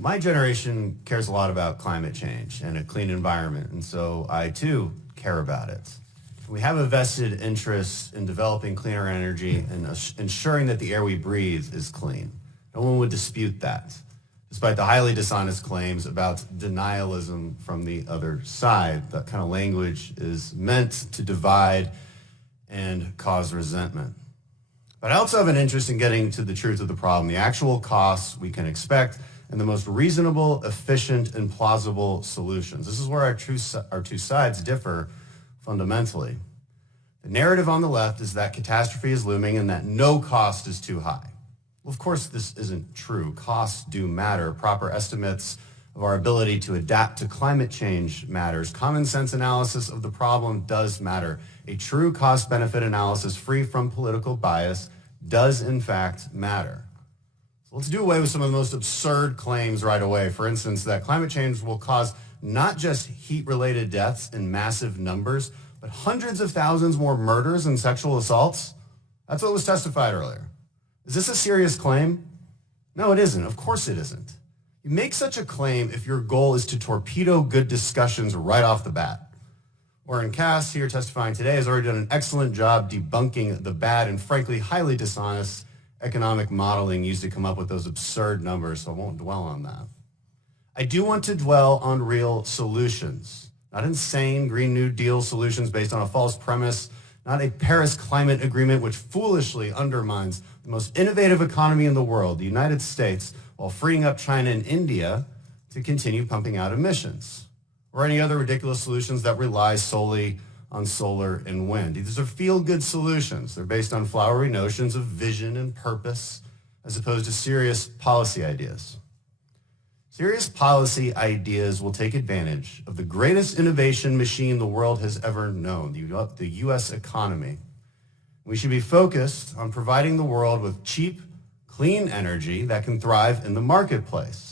My generation cares a lot about climate change and a clean environment, and so I too care about it. We have a vested interest in developing cleaner energy and ensuring that the air we breathe is clean. No one would dispute that, despite the highly dishonest claims about denialism from the other side. That kind of language is meant to divide and cause resentment. But I also have an interest in getting to the truth of the problem, the actual costs we can expect, and the most reasonable, efficient, and plausible solutions. This is where our two sides differ fundamentally. The narrative on the left is that catastrophe is looming and that no cost is too high. Well, of course, this isn't true. Costs do matter. Proper estimates of our ability to adapt to climate change matters. Common sense analysis of the problem does matter. A true cost-benefit analysis free from political bias does, in fact, matter. So let's do away with some of the most absurd claims right away. For instance, that climate change will cause not just heat-related deaths in massive numbers, but hundreds of thousands more murders and sexual assaults. That's what was testified earlier. Is this a serious claim? No, it isn't. Of course it isn't. You make such a claim if your goal is to torpedo good discussions right off the bat. Warren Cass, here testifying today, has already done an excellent job debunking the bad and frankly highly dishonest economic modeling used to come up with those absurd numbers, so I won't dwell on that. I do want to dwell on real solutions, not insane Green New Deal solutions based on a false premise, not a Paris climate agreement which foolishly undermines the most innovative economy in the world, the United States, while freeing up China and India to continue pumping out emissions, or any other ridiculous solutions that rely solely on solar and wind. These are feel-good solutions. They're based on flowery notions of vision and purpose as opposed to serious policy ideas. Serious policy ideas will take advantage of the greatest innovation machine the world has ever known, the U.S. economy. We should be focused on providing the world with cheap, clean energy that can thrive in the marketplace.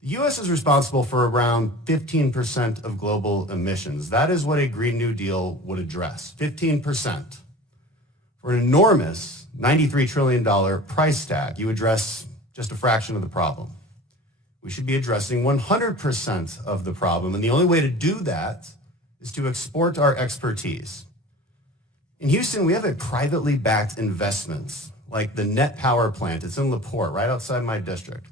The U.S. is responsible for around 15% of global emissions. That is what a Green New Deal would address, 15%. For an enormous $93 trillion price tag, you address just a fraction of the problem. We should be addressing 100% of the problem, and the only way to do that is to export our expertise. In Houston, we have a privately backed investment, like the Net Power plant. It's in LaPorte, right outside my district.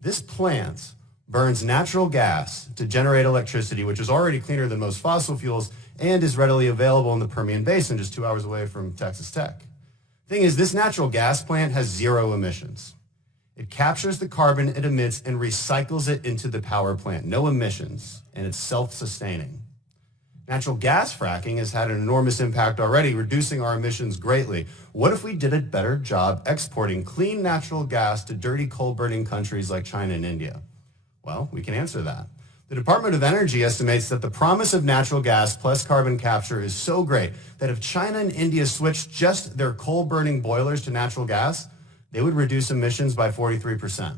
This plant burns natural gas to generate electricity, which is already cleaner than most fossil fuels and is readily available in the Permian Basin, just 2 hours away from Texas Tech. Thing is, this natural gas plant has zero emissions. It captures the carbon it emits and recycles it into the power plant. No emissions, and it's self-sustaining. Natural gas fracking has had an enormous impact already, reducing our emissions greatly. What if we did a better job exporting clean natural gas to dirty coal-burning countries like China and India? Well, we can answer that. The Department of Energy estimates that the promise of natural gas plus carbon capture is so great that if China and India switched just their coal-burning boilers to natural gas, they would reduce emissions by 43%.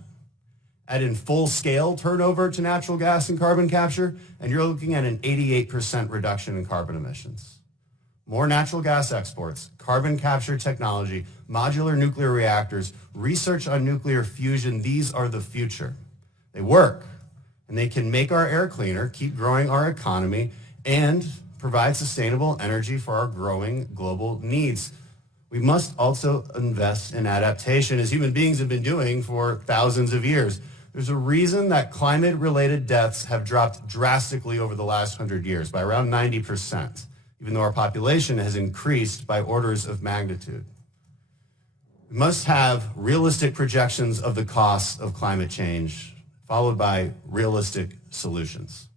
Add in full-scale turnover to natural gas and carbon capture, and you're looking at an 88% reduction in carbon emissions. More natural gas exports, carbon capture technology, modular nuclear reactors, research on nuclear fusion, these are the future. They work, and they can make our air cleaner, keep growing our economy, and provide sustainable energy for our growing global needs. We must also invest in adaptation, as human beings have been doing for thousands of years. There's a reason that climate-related deaths have dropped drastically over the last 100 years, by around 90%, even though our population has increased by orders of magnitude. We must have realistic projections of the costs of climate change, followed by realistic solutions.